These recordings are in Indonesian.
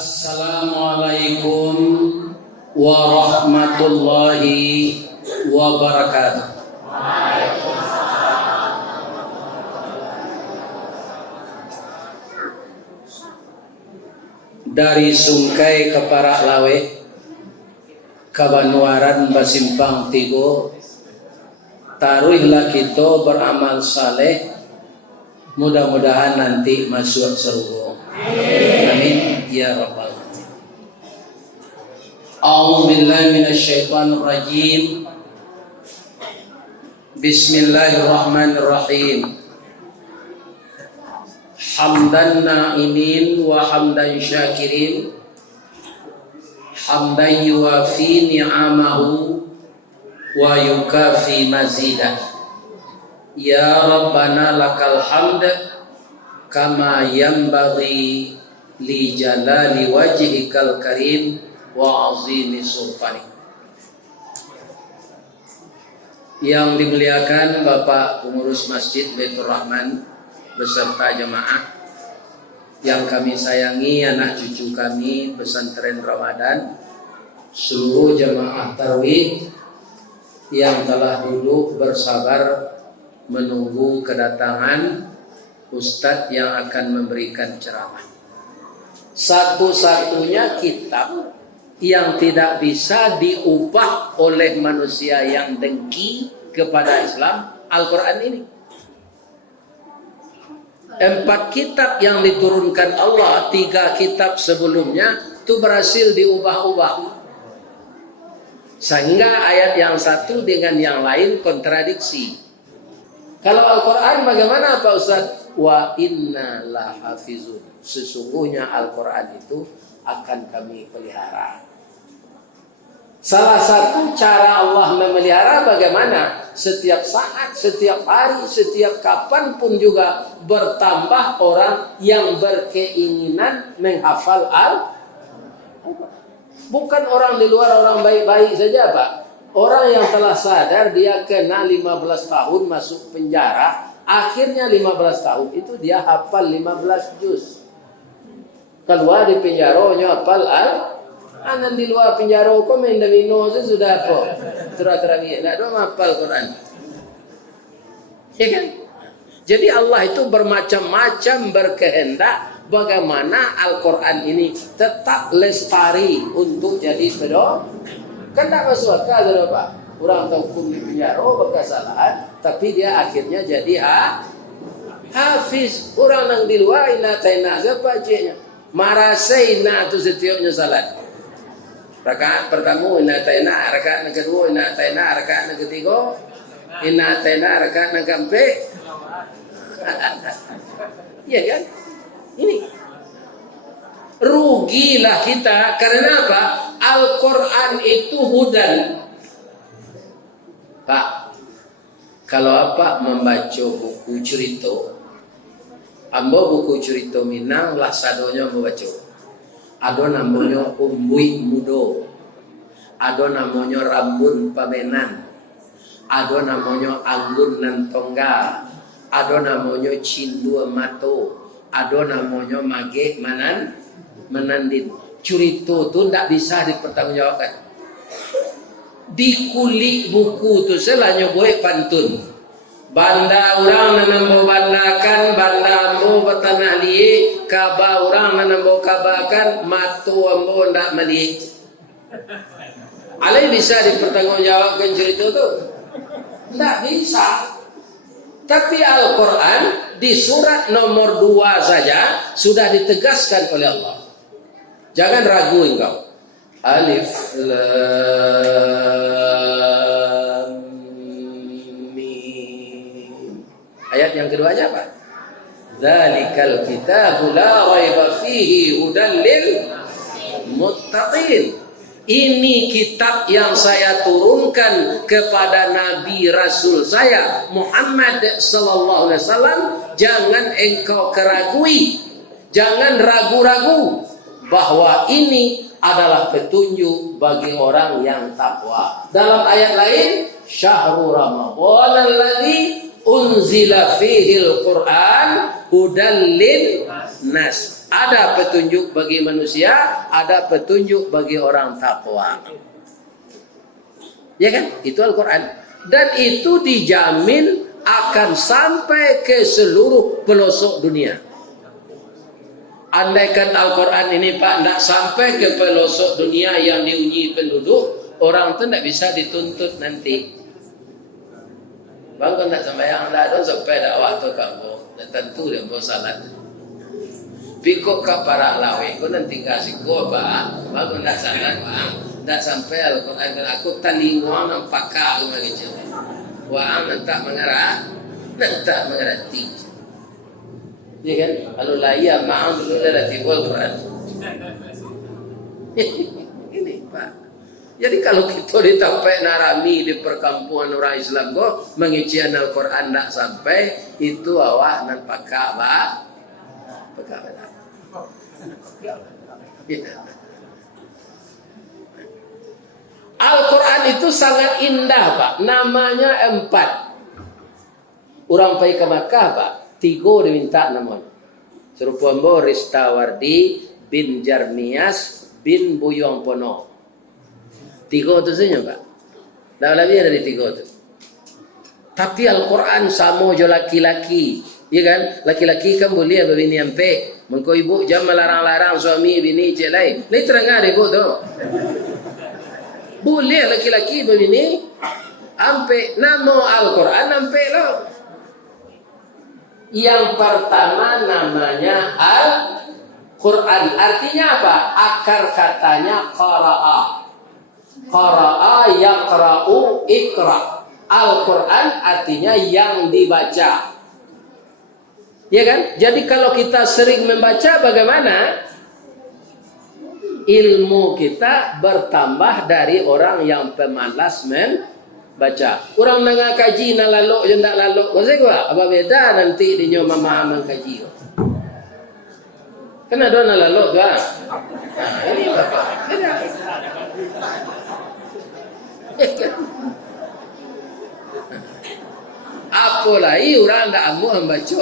Assalamualaikum warahmatullahi wabarakatuh. Dari Sungkai ke Parak Lawe, Kabanuaran Basimpang Tigo, taruhlah kita beramal saleh, mudah-mudahan nanti masuk surga. Amin ya rabbal alamin. A'udzu billahi minasyaitonir rajim. Bismillahirrahmanirrahim. Hamdan na'imin wa hamdan syakirin, hamdan yuwafi ni'amahu wa yukafi mazidah. Ya Rabbana lakal hamd kama yanbaghi li jalali wajhikal karim wa azimi sultanik. Yang dimuliakan Bapak Pengurus Masjid Baitur Rahman beserta jemaah yang kami sayangi, anak cucu kami pesantren Ramadan, seluruh jemaah tarawih yang telah duduk bersabar menunggu kedatangan Ustadz yang akan memberikan ceramah. Satu-satunya kitab yang tidak bisa diubah oleh manusia yang dengki kepada Islam, Al-Quran ini. 4 kitab yang diturunkan Allah, 3 kitab sebelumnya itu berhasil diubah-ubah, sehingga ayat yang satu dengan yang lain kontradiksi. Kalau Al-Quran bagaimana Pak Ustaz? Wa inna lahafizun, sesungguhnya Al-Quran itu akan kami pelihara. Salah satu cara Allah memelihara bagaimana? Setiap saat, setiap hari, setiap kapan pun juga bertambah orang yang berkeinginan menghafal Al-Quran. Bukan orang di luar, orang baik-baik saja Pak. Orang yang telah sadar dia kena 15 tahun masuk penjara, akhirnya 15 tahun itu dia hafal 15 juz. Keluar di penjaranya hafal Anan di luar penjara kok main domino sudah apa? Terang-terang tidak ada hafal Quran. Ya kan? Jadi Allah itu bermacam-macam berkehendak bagaimana Al-Quran ini tetap lestari untuk jadi pedok. Kan tak masuk akal sudah Pak. Orang tahu di penjara berkesalahan, tapi dia akhirnya jadi hafiz. Orang yang di luar ina taina siapa ceknya? Marasaina itu setiapnya salat. Rakaat pertama inna taina, rakaat yang kedua inna taina, rakaat yang ketiga inna taina, rakaat yang keempat. Iya kan? Ini rugilah kita. Karena apa? Al-Quran itu hudan. Pak, kalau apa membaca buku cerita, ambo buku cerita Minang lah sadonya membaca. Ada namanya Umbui Mudo, ada namanya Rambun Pamenan, ada namanya Anggun Nantongga, ada namanya Cindu Mato, ada namanya Mage Menandin. Cerita itu tidak bisa dipertanggungjawabkan. Di kulit buku itu selanya gue pantun. Banda orang nanambo bandakan, banda ambo bertanah liye, kaba orang nanambo kabakan, matu ambo ndak meliye. Alai bisa dipertanggungjawabkan cerita itu? Tidak bisa. Tapi Al-Quran di surat nomor 2 saja sudah ditegaskan oleh Allah. Jangan ragu engkau. Alif Lam Mim. Ayat yang keduanya apa? Dzalikal kitabu la raiba fihi hudan lil muttaqin. Ini kitab yang saya turunkan kepada Nabi Rasul saya Muhammad sallallahu alaihi wasallam. Jangan engkau keragui, jangan ragu-ragu bahwa ini adalah petunjuk bagi orang yang takwa. Dalam ayat lain, syahrul ramadhan alladzi unzila fihi al-Qur'an hudan lin nas. Ada petunjuk bagi manusia, ada petunjuk bagi orang takwa. Ya kan? Itu Al-Quran. Dan itu dijamin akan sampai ke seluruh pelosok dunia. Andaikan Al-Quran ini Pak tidak sampai ke pelosok dunia yang diuji penduduk, orang itu tidak bisa dituntut nanti. Bang kau tidak sembahyang, tidak sampai dah waktu kamu, tentu dia mau salat. Pikuk ke para lawe, kau nanti kasih kau Pak, bang kau tidak salat Pak, tidak sampai Al-Quran. Aku tanding uang nampak kau begitu. Uang nanti mengerti. Ya kan? Kalau layak maaf dulu dah timbul Quran. Ini Pak. Jadi kalau kita ditampai narami di perkampungan orang Islam kok mengician Al-Quran tak sampai, itu awak nan pakak Pak. Pakak benar. Al-Quran itu sangat indah Pak. Namanya 4. Orang pergi ke Makkah Pak. 3 diminta namanya. Serupa Boris Tawardi bin Jarmias bin Buyong Pono. 3 itu saja Pak. Dah lebih dari 3 itu. Tapi Al-Quran sama jo laki-laki. Ya kan? Laki-laki kan boleh berbini ampe. Mengko ibu jangan melarang-larang suami bini cek lain. Lain terang ibu tu. Boleh laki-laki berbini ampe. Nama Al-Quran ampe lah. Yang pertama namanya Al-Quran. Artinya apa? Akar katanya qara'a. Qara'a yaqra'u ikra. Al-Quran artinya yang dibaca. Ya kan? Jadi kalau kita sering membaca bagaimana? Ilmu kita bertambah dari orang yang pemalas baca. Orang nengah kaji nak lalu je tak lalu. Maksud gua apa beda nanti dia memahami kaji. Kan ada nak lalu gua. Ini apa? Beda. Apalagi orang tak amu membaca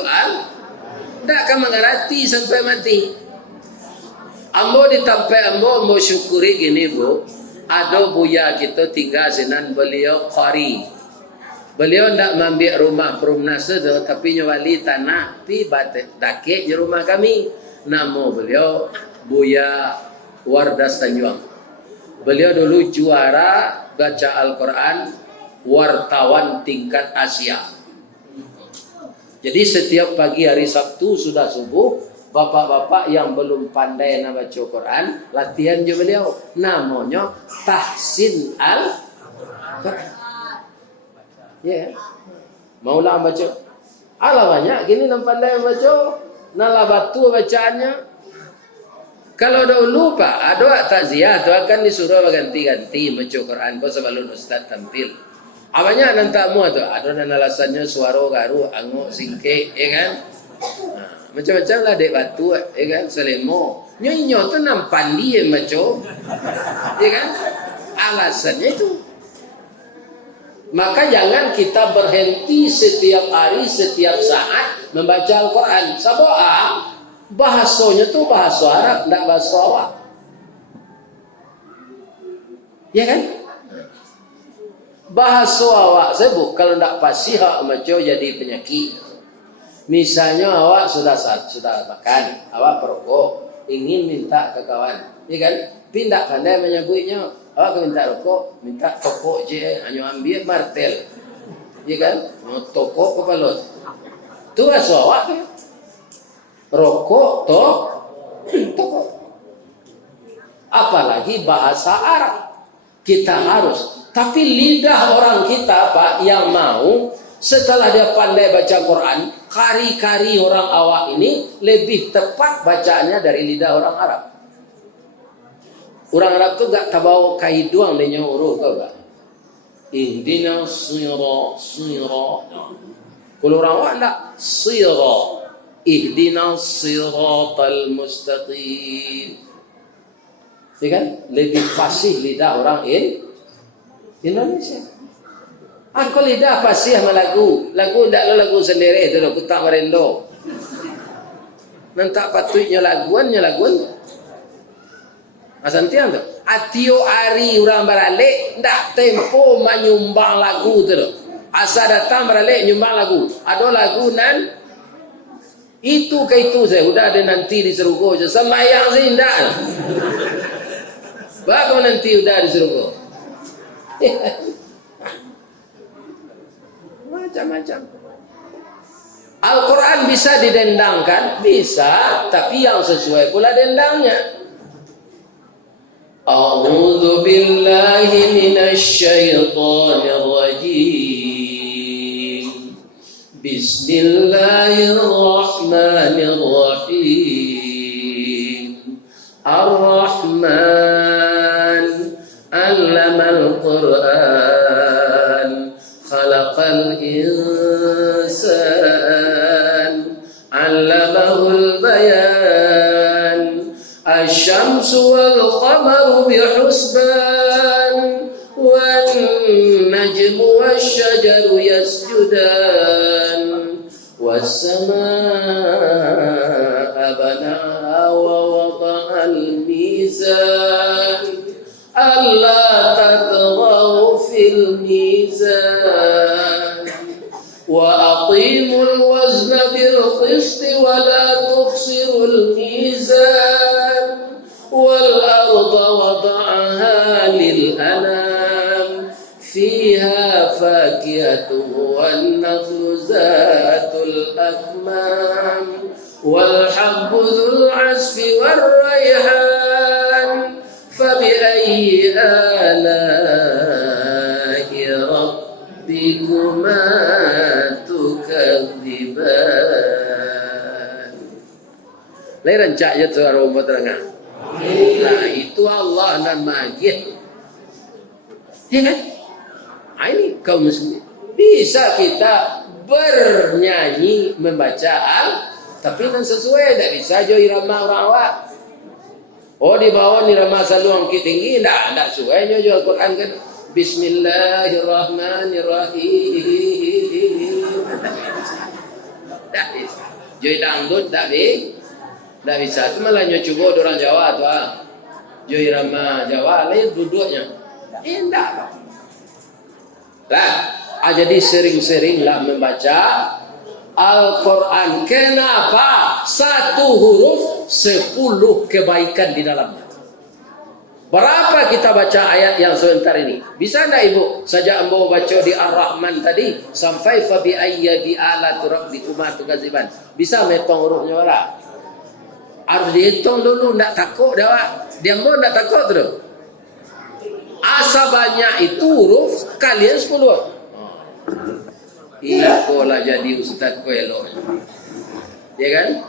tak akan mengerti sampai mati. Ambo ditampai ambo syukuri gini Bu. Ada buya kita tinggal senan beliau qari. Beliau nak ambil rumah perumnas itu, tapi nyawali tanah pi batik dake di rumah kami. Nama beliau Buya Wardas Tanjuang. Beliau dulu juara baca Al-Quran wartawan tingkat Asia. Jadi setiap pagi hari Sabtu sudah subuh, bapak-bapak yang belum pandai nak baca Quran, latihan je beliau. Namanya Tahsin Al-Quran. Ya. Maulah baca. Alah banyak gini nak pandai baca. Nalah batu bacaannya. Kalau dahulu Pak, ada takziah tu akan disuruh ganti-ganti baca Quran kau sebelum ustaz tampil. Abanya nantamu tu, ada dan alasannya suara garu, anguk, singke, ya kan? Macam-macam lah dek batu, ya kan? Selemo. Nyo tu nampan dia macam, ya kan? Alasannya itu. Maka jangan kita berhenti setiap hari, setiap saat membaca Al-Quran. Sebab bahasanya tu bahasa Arab, tidak bahasa awak. Ya kan? Bahasa awak sebut kalau tidak fasih macam jadi penyakit. Misalnya awak sudah makan, awak perokok, ingin minta ke kawan, ya kan? Pindah pandai menyebutnya, awak minta rokok, minta tokok je, hanya ambil martel, ya kan? Mau tokok kepala, tu bahasa awak tu. Rokok, tokok. Apalagi bahasa Arab, kita harus. Tapi lidah orang kita Pak yang mau setelah dia pandai baca Quran, kari-kari orang awak ini lebih tepat bacaannya dari lidah orang Arab. Orang Arab tu gak tahu kait doang dia huruf kau Pak. Ihdina sira. Kalau orang awak tak sira. Ihdina siratal mustaqim. Ya kan? Lebih fasih lidah orang Indonesia. Aku lidah fasih sama lagu. Lagu tidak lagu sendiri itu aku tak merendo. Nanti patutnya laguan. Asantian tu. Atio ari orang baralik ndak tempo menyumbang lagu tu. Asa datang baralik nyumbang lagu. Ada lagu nan itu ke itu saya udah ada nanti di Serugo je. Sembahyang sih ndak. Bagus nanti udah di Serugo. Macam-macam. Al-Quran bisa didendangkan, bisa, tapi yang sesuai pula dendangnya. A'udzu billahi minasy syaithanir rajim. Bismillahirrahmanirrahim. Ar-Rahman 'allamal Qur'an, khalaqal insan, 'allamahul bayan. Asy-syamsu wal qamaru bihusban, wan najmu wasy-syajaru yasjudan, was-samaa'a banaaha wa wada'al mizan, alla tatghaw fil mizan, wa aqimul wazna bil qisti wa la tukhsirul mizan, wal arda wada'aha lil anam, fiha fakihatun wan nakhlu zatul akmam, wal habbu dzul 'asfi war rayhan, fabi ayyi ala'i rabbikuma tukadziban. Lain cak je tu aroma terangah. Nah, itu Allah dan Majid. Ya kan? Ini kaum muslimin. Bisa kita bernyanyi membaca tapi kan sesuai, tidak bisa jo irama orang awak. Oh, di bawah irama saluang tinggi, tidak sesuai jo Al-Quran kan. Bismillahirrahmanirrahim. Tak bisa. Jo dangdut tak bisa. Tak bisa. Itu malah coba orang Jawa tu jo irama Jawa lain duduknya. Indah. Jadi sering-seringlah membaca Al-Quran. Kenapa? 1 huruf 10 kebaikan di dalamnya. Berapa kita baca ayat yang sebentar ini? Bisa enggak ibu? Saja ambo baca di Ar-Rahman tadi sampai fa bi ayyi alati rabbikuma tukadziban. Bisa metong hurufnya ora? Harus dihitung dulu, enggak takut dah. Dia ambo enggak takut tu. Asa banyak itu huruf kalian 10. Ikolah jadi ustaz kuelo. Ya kan?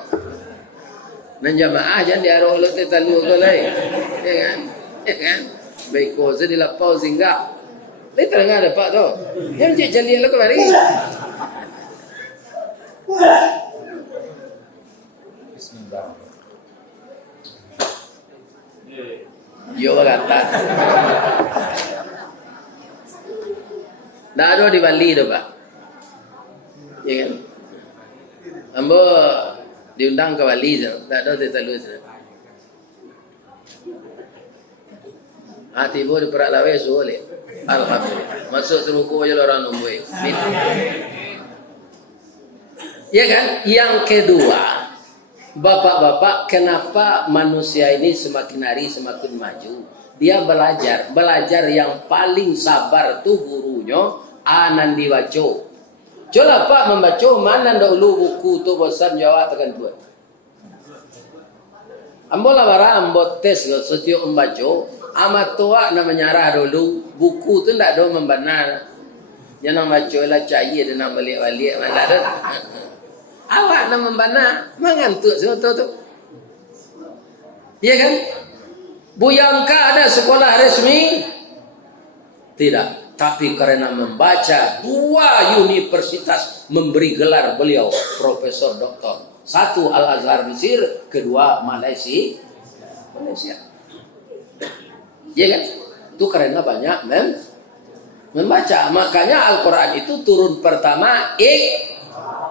Nan jamaah jangan diarah ulut talu ko lai. Ya kan? Ya kan? Baik ko se dilapau singgah. Lai terang ada pak tu. Yang je jadi lo kemari. Bismillah. Yo kata. Dah ada di Bali tu pak. Ya kan? Ambo diundang ke Bali tu. Tak ada di Talu tu. Tiba di Perak Lawe boleh. Alhamdulillah. Masuk Serugo je orang nomboi. Ya kan? Yang kedua, bapak-bapak, kenapa manusia ini semakin hari semakin maju? Dia belajar yang paling sabar tu gurunya anan dibaca. Coba pak membaca mana dahulu buku tu bosan Jawa tekan buat. Ambo lah bara ambo tes setiap membaca amat tua nak menyarah dulu buku tu ndak ada membenar. Jangan baca lah cair dan nak balik-balik mana ada. Awak nak membenar mengantuk sesuatu tu. Ya kan? Buyangka ada sekolah resmi? Tidak. Tapi karena membaca 2 universitas memberi gelar beliau Profesor Doktor. 1 Al-Azhar Mesir, kedua Malaysia. Ya kan? Itu karena banyak membaca. Makanya Al-Quran itu turun pertama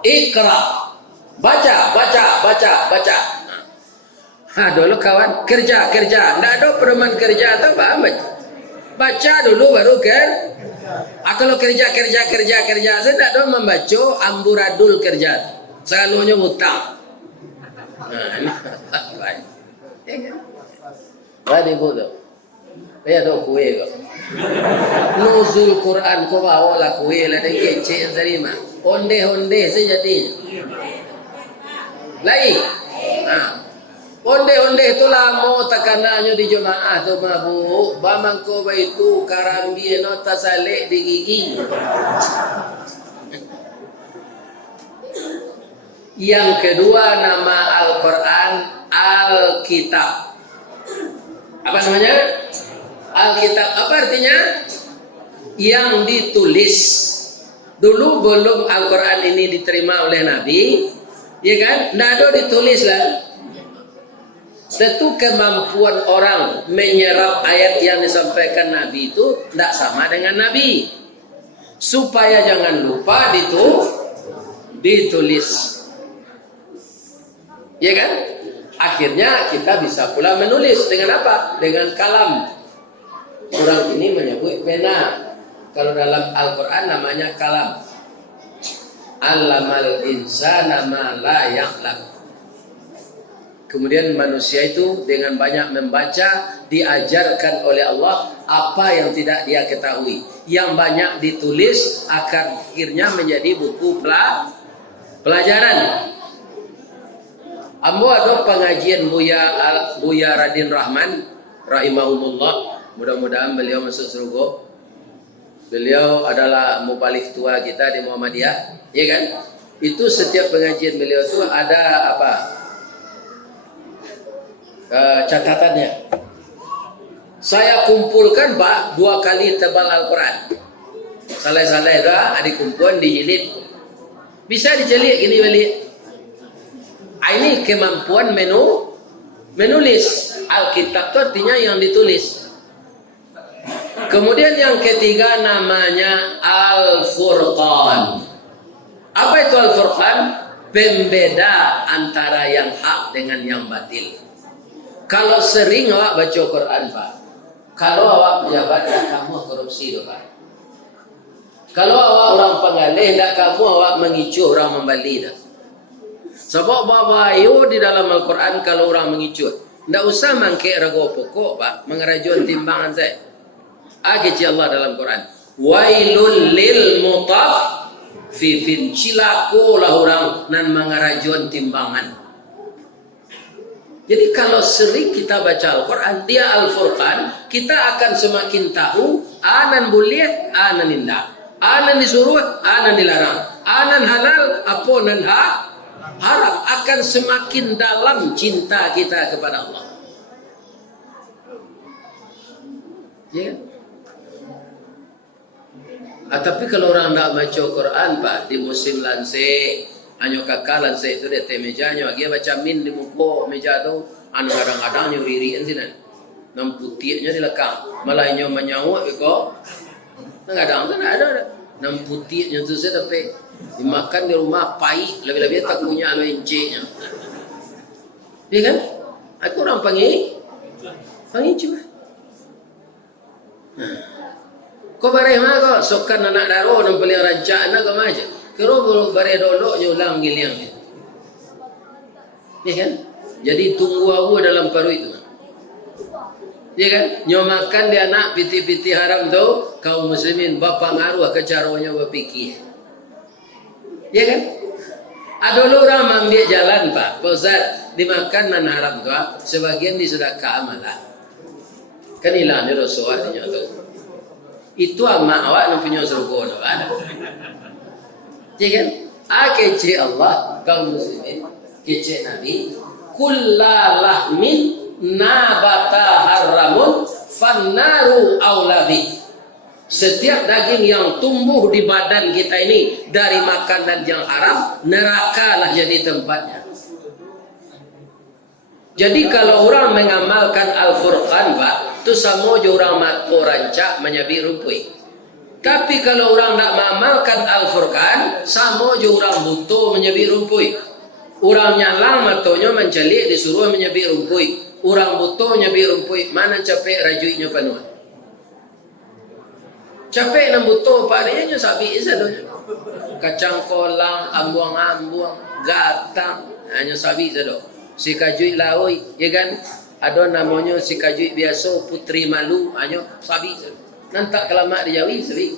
Iqra. Baca. Dulu kawan kerja, ndak ada pedoman kerja atau apa? Baca dulu baru kan. Kalau kerja, saya tidak ada membaca amburadul kerja. Selalunya hutang. Nah, ini baik. Ya kan? Tadi bodoh. Ya ada kue kok. Nuzul Quran kau bawa lah kue lah dan kece yang terima. Onde saja jadinya. Lain. Nah. Onde itu lama tekanannya di jemaah tu mabuk. Bamang ko ba itu karambi no tasalik di gigi. Yang kedua nama Al-Quran Alkitab. Apa namanya? Alkitab. Apa artinya? Yang ditulis. Dulu belum Al-Quran ini diterima oleh Nabi, ya kan? Nggak ada ditulis lah. Tentu kemampuan orang menyerap ayat yang disampaikan Nabi itu tidak sama dengan Nabi. Supaya jangan lupa ditulis. Ya kan? Akhirnya kita bisa pula menulis dengan apa? Dengan kalam. Orang ini menyebut pena. Kalau dalam Al-Quran namanya kalam. Allamal insana ma la ya'lam. Kemudian manusia itu dengan banyak membaca diajarkan oleh Allah apa yang tidak dia ketahui. Yang banyak ditulis akhirnya menjadi buku pelajaran. Ambo ada pengajian Buya Radin Rahman rahimahumullah. Mudah-mudahan beliau masuk surga. Beliau adalah mubalik tua kita di Muhammadiyah, ya kan? Itu setiap pengajian beliau itu ada apa? Catatannya. Saya kumpulkan 2 kali tebal Al-Quran. Saleh-saleh dah dikumpulkan dijilid. Bisa dicelik gini balik. Ini kemampuan menulis. Alkitab itu artinya yang ditulis. Kemudian yang ketiga namanya Al-Furqan. Apa itu Al-Furqan? Pembeda antara yang hak dengan yang batil. Kalau sering awak baca Quran, Pak. Kalau awak pejabat, tak kamu korupsi, Pak. Kalau awak orang pengalih, tak kamu awak mengicu orang membali, dah. Sebab bahayu di dalam Al-Quran kalau orang mengicu. Tak usah mangkek ragu pokok, Pak. Mengerajun timbangan saya. Kecil Allah dalam Quran. Wailul lil mutaffifin. Cilakulah orang nan mengerajun timbangan. Jadi kalau sering kita baca Al-Quran, dia Al-Furqan, kita akan semakin tahu anan boleh, anan indah, anan disuruh, anan dilarang, anan halal, apa nan haram. Akan semakin dalam cinta kita kepada Allah. Ya. Tapi kalau orang nak baca Quran, Pak, di musim lanse, hanya kakalan saya itu dia mejanya, dia baca min di muka meja tu, anu kadang-kadang nyuririan sini, nam putihnya di lekang, malainya menyawak iko, kadang tak ada, nam putihnya tu saya tapi dimakan di rumah pahit, lebih-lebih tak punya anu enciknya, dia kan? Aku orang panggil cuma. Kau bareh mah kau sokan anak daro dan pelihara rancak anak kau macam. Kau belum bareh dolok ulang giliang ni. Ya kan? Jadi tunggu aku dalam paru itu. Ya kan? Nyomakan dia anak piti-piti haram tu kaum muslimin bapa ngaruh ke caranya berfikir. Ya kan? Ada orang ambil jalan, Pak. Pak Ustaz, dimakan nan haram tu, sebagian disedekah amalah. Kan hilang dia Rasulullah dia tu. Itu amak awak yang punya surga kan? Ya kan? Kece Allah kaum muslimin, kece Nabi. Kullalahmin nabata haramun fannaru aulabi. Setiap daging yang tumbuh di badan kita ini dari makanan yang haram, neraka lah jadi tempatnya. Jadi kalau orang mengamalkan Al-Furqan, Pak, itu sama je orang matu rancak menyabi rumpui. Tapi kalau orang tak mengamalkan Al-Furqan, sama je orang butuh menyabi rumpui. Orang nyalang matonya mencalik disuruh menyabik rumpui. Orang butuh nyabik rumpui. Mana capek rajuinya penuh. Capek dan butuh padanya sabik sadonya. Kacang kolang, ambuang-ambuang, gatang, hanya sabik sado. Si kajui laoi, ya kan? Ada namanya si kajui biasa putri malu, hanya sabik sado. Nantak kelamak di Jawi sabik.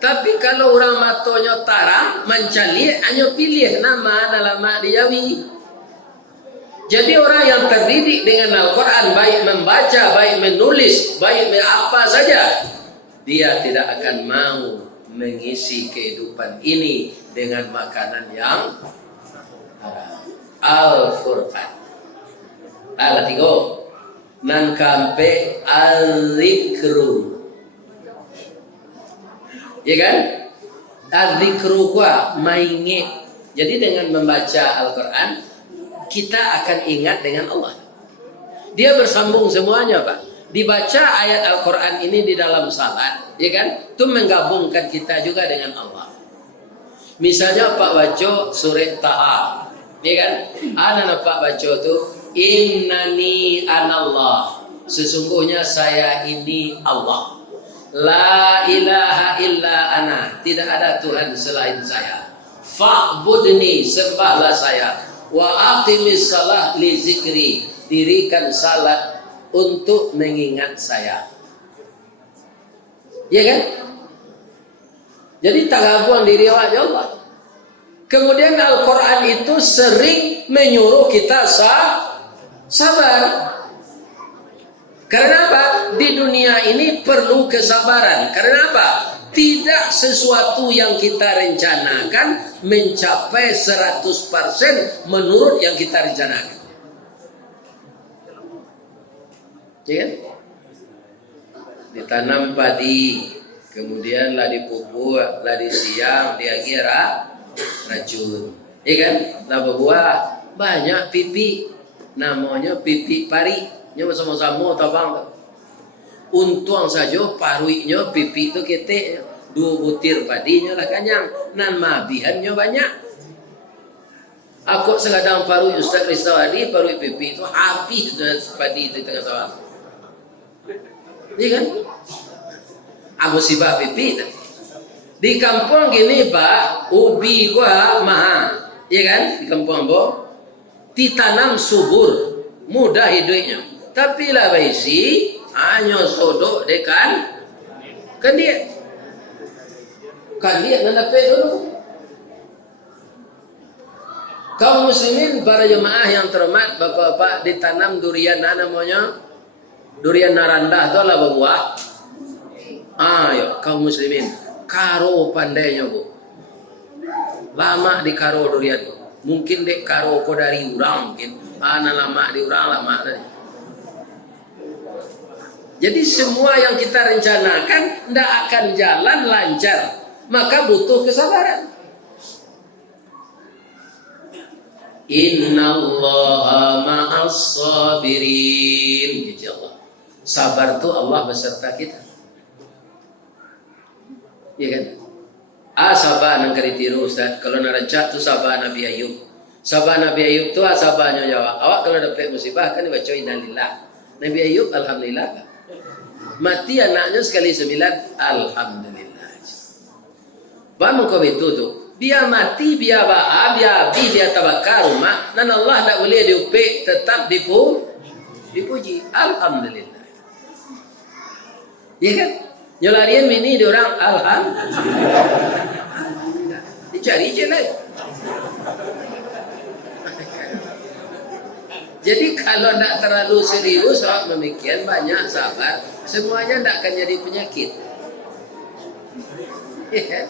Tapi kalau orang matonya tarang, mencalik, hanya pilih nama dalam mak dijawi. Jadi orang yang terdidik dengan Al-Quran, baik membaca, baik menulis, baik apa saja, dia tidak akan mau mengisi kehidupan ini dengan makanan yang haram. Al-Quran. Al-Tigo. Nan kampe al-zikru. Ya kan? Adzikru kuah mainget. Jadi dengan membaca Al-Quran kita akan ingat dengan Allah. Dia bersambung semuanya, Pak. Dibaca ayat Al-Quran ini di dalam salat, ya kan? Itu menggabungkan kita juga dengan Allah. Misalnya Pak baca surat Taha, ya kan? Ada Pak baca tu innani anallah. Sesungguhnya saya ini Allah. La ilaha illa ana, tidak ada Tuhan selain saya. Fa'budni, sembahlah saya. Wa aqimis salat li zikri, dirikan salat untuk mengingat saya. Ya kan? Jadi tagabuan diri Allah. Kemudian Al-Quran itu sering menyuruh kita sabar. Karena apa? Di dunia ini perlu kesabaran. Karena apa? Tidak sesuatu yang kita rencanakan mencapai 100% menurut yang kita rencanakan. Ya kan? Ditanam padi, kemudian lah dipupuk, lah disiam, diagira racun. Ya kan? Lah berbuah banyak pipi, namanya pipi pari. Nya sama-sama tabang. Untung saja paruinya pipi itu ketek. 2 butir padinya lah kanyang. Nan mabihannya banyak. Aku sekadang parui Ustaz Rizawadi, parui pipi itu habis padi di tengah sawah. Iya kan? Aku sibak pipi. Di kampung gini Pak, ubi gua mahal. Iya kan? Di kampung Bo, ditanam subur, mudah hidupnya. Tapi lah baisi hanya sodok dekan kan dia nanda dulu. Kaum muslimin para jemaah yang terhormat, bapak-bapak, ditanam durian namanya durian narandah itu lah berbuah. Ayo kaum muslimin, karo pandainya Bu, lama di karo durian. Mungkin dek karo ko dari urang, mungkin lama di urang lama tadi. Jadi semua yang kita rencanakan tidak akan jalan lancar, maka butuh kesabaran. Innallaha ma'as sabirin. Gitu Allah. Sabar itu Allah beserta kita. Iya kan? Sabar nang karitiru Ustaz. Kalau narancak tu sabar Nabi Ayub. Sabar Nabi Ayub tu sabarnya jawab. Awak kalau dapat musibah kan baca innalillah. Nabi Ayub alhamdulillah. Mati anaknya sekali 9, alhamdulillah. Bamu kau itu tu, biar mati, biar ba'a, biar habis, biar tabakar rumah, dan Allah tak boleh diupik, tetap dipuji, alhamdulillah. Ya kan? Nyolarian ini diorang alhamdulillah. Dicari je lah. Jadi kalau tidak terlalu serius soal demikian, banyak sabar, semuanya tidak akan jadi penyakit. Ya.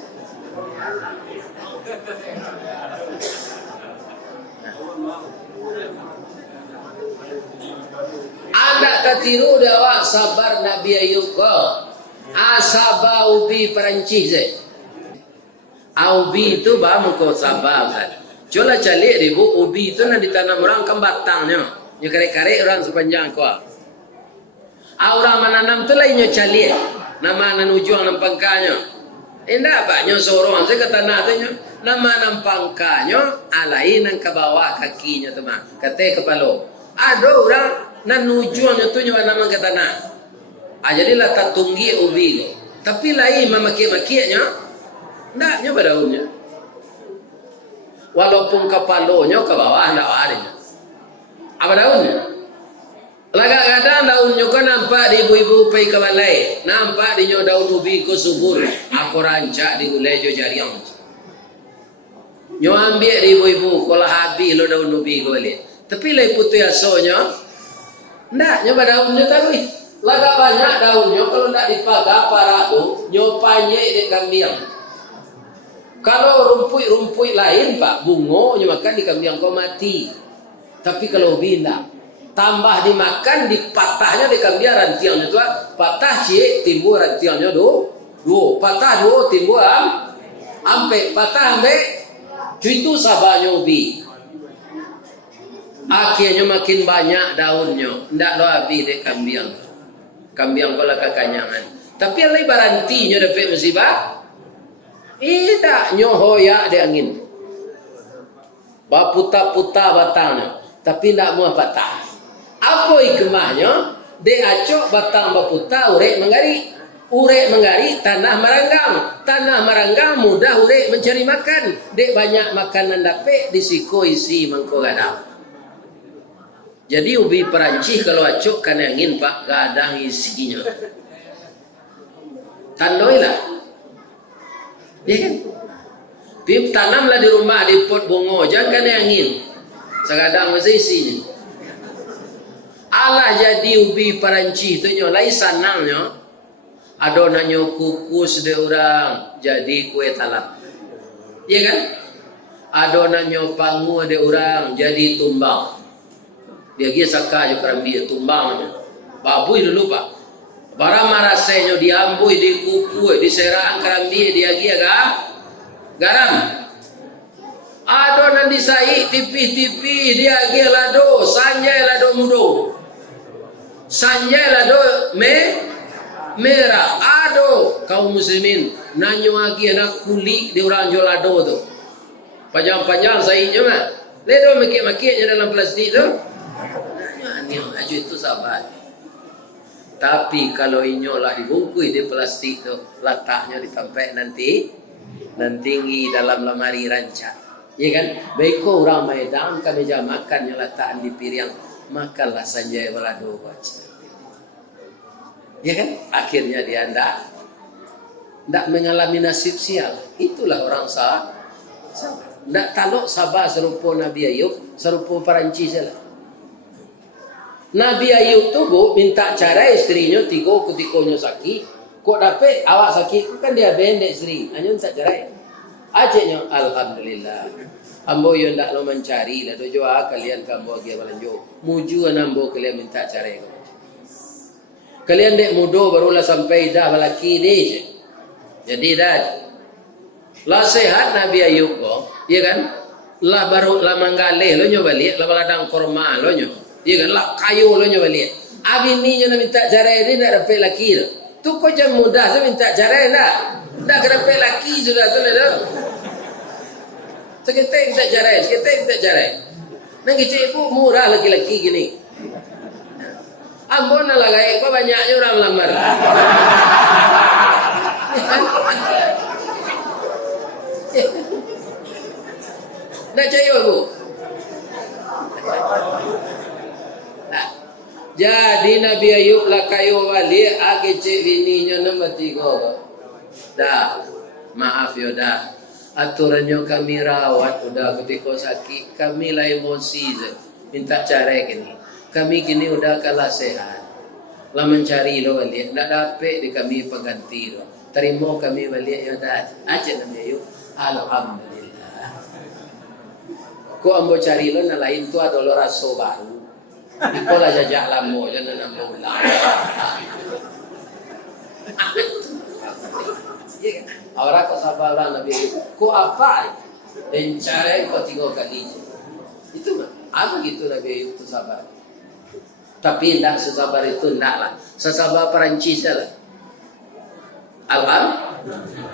Anda ketiru dewa sabar Nabi Ayub kau. Asaba ubi Perancis. Ubi itu bamu kau sabar kan. Coba calik ribu ubi itu nanti ditanam orang kan batangnya, nya karek-karek orang sepanjang kuah. Orang menanam tu lainnya calik, nama nan ujung nan pangkanya. Indah banyak seorang saya ke tanah tu nya, nama nampangkanyo alain ang kabawa kakinya teman kate kepalo ada orang nanujuan itu nyawa nama katana jadilah tatunggi ubi tapi lain mamaki-makinya ndak nyoba daunnya walaupun kepalonya ke bawah ndak adanya apa daunnya kadang daunnya kan nampak di ibu-ibu pai kabalai nampak di daun ubi ko subur aku rancak di gulai jo jariang nyo ambil di ibu-ibu kalau habis lo daun ubi ko balik tapi lai putu asonya ndak nyoba daunnya tapi laga banyak daunnya kalau ndak dipaga paraku nyo panye dek kambiang kalau rumput lain pak bungo nyo makan di kambiang kau mati tapi kalau bina tambah dimakan dipatahnya di kambiang rantiangnya tu patah cie timbul rantiangnya do patah do timbul ampe patah ampe itu sabanya ubi akhirnya makin banyak daunnya ndak lo habis di kambiang kalau kekanyangan tapi yang lain barantinya dapat musibah tidak nyohoya di angin baputa-puta batangnya tapi tidak mau patah apa hikmahnya de acok batang baputa urek menggari tanah maranggang mudah urek mencari makan dek banyak makanan dapat disiko isi mangko gadang jadi ubi Perancis kalau acok kan angin pak gadang isinya tandoilah ya kan pip tanamlah di rumah di pot bungo jangan angin segadang masih isinya Allah jadi ubi Perancis itu nyolai sanangnya adonannya kukus de orang jadi kue talam iya kan adonannya pangu de orang jadi tumbang dia saka je kerambi tumbangnya babui dulu pak barang marasenya diambui di kuku di serang kerambi dia garam adonan disai tipi-tipi dia lado sanjay lado mudo sanjay lado merah ado kaum muslimin nanyo lagi anak kulit di orang jolado tu panjang-panjang saitnya mah ledo makik-makiknya dalam plastik tu nanyo aju itu sahabat tapi kalau inyolah dibungkus di plastik tu letaknya ditampak nanti tinggi dalam lemari rancak ya kan baik orang Medan kan meja makan yang letakkan di piring makanlah sanjay walado baca ya kan akhirnya dia ndak mengalami nasib sial itulah orang sabar ndak talok sabar serupa Nabi Ayub serupa Perancis lah Nabi Ayub tu minta cara istrinya tiga ketikonya sakit kok dapat awak sakit kan dia bendek istri hanya minta cerai ajanya alhamdulillah ambo yo ndak lo mencari lah dojo kalian kambo dia balanjo muju ambo kalian minta cerai kalian dek mudo barulah sampai dah balaki ni je jadi dah lah sehat Nabi Ayub ko ya kan lah baru lah manggale lo nyo balik lah baladang korma lo nyo ya kan lah kayu lo nyo balik abi ni nyo minta cerai ni ndak dapat laki tu kau jam mudah saya minta cerai ndak dapat laki sudah tu dah seketik minta cerai nang kecil ibu murah laki-laki gini ambon lah gaya kok banyaknya orang melamar nak cayo bu jadi Nabi Ayub lah kayo balik ake cek bininya nombor 3 dah maaf yo dah aturannya kami rawat udah ketika sakit kami lah emosi minta cerai gini kami kini udah kalah sehat lah mencari lo balik nak dapat di kami pengganti lo terima kami balik ya dah aja Nabi Ayub alhamdulillah ko ambo cari lo na lain tu ada lo raso baru ikola jajak lamo jangan ambo ulang orang kau sabar Nabi ko apa mencari kau 3 kali itu mah apa gitu Nabi itu sabar tapi tidak sesabar itu tidaklah sesabar Perancis lah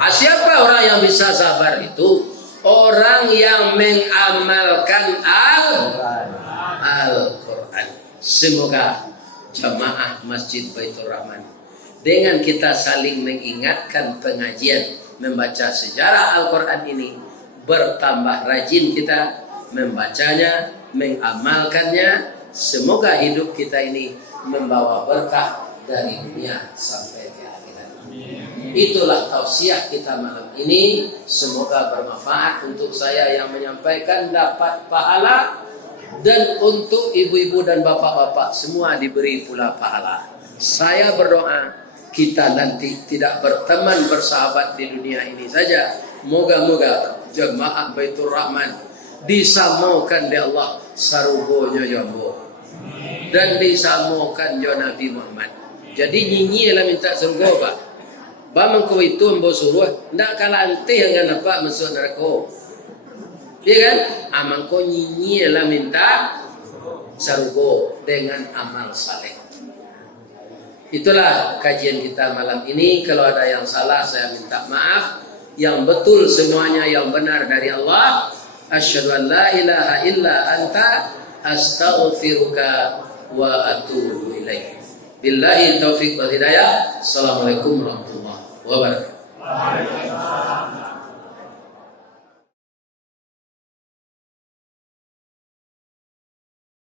siapa orang yang bisa sabar itu orang yang mengamalkan Al-Quran. Semoga jamaah Masjid Baitur Rahman dengan kita saling mengingatkan pengajian membaca sejarah Al-Quran ini, bertambah rajin kita membacanya, mengamalkannya. Semoga hidup kita ini membawa berkah dari dunia sampai ke akhirat. Itulah tausiah kita malam ini. Semoga bermanfaat untuk saya yang menyampaikan, dapat pahala, dan untuk ibu-ibu dan bapak-bapak semua diberi pula pahala. Saya berdoa kita nanti tidak berteman bersahabat di dunia ini saja. Moga-moga jemaah Baitur Rahman disamukan di Allah sarugonya jambo dan disamukan jo Nabi Muhammad. Jadi nyinyi lah minta surga pak. Bamang ko itu ambo suruh ndak kalah ante yang apa masuk neraka. Iya kan? Amang ko nyinyi lah minta surga dengan amal saleh. Itulah kajian kita malam ini. Kalau ada yang salah saya minta maaf. Yang betul semuanya yang benar dari Allah. Asyhadu an la ilaha illa anta astaghfiruka wa atubu ilaik. Billahi taufiq wal hidayah. Assalamualaikum warahmatullahi wabarakatuh.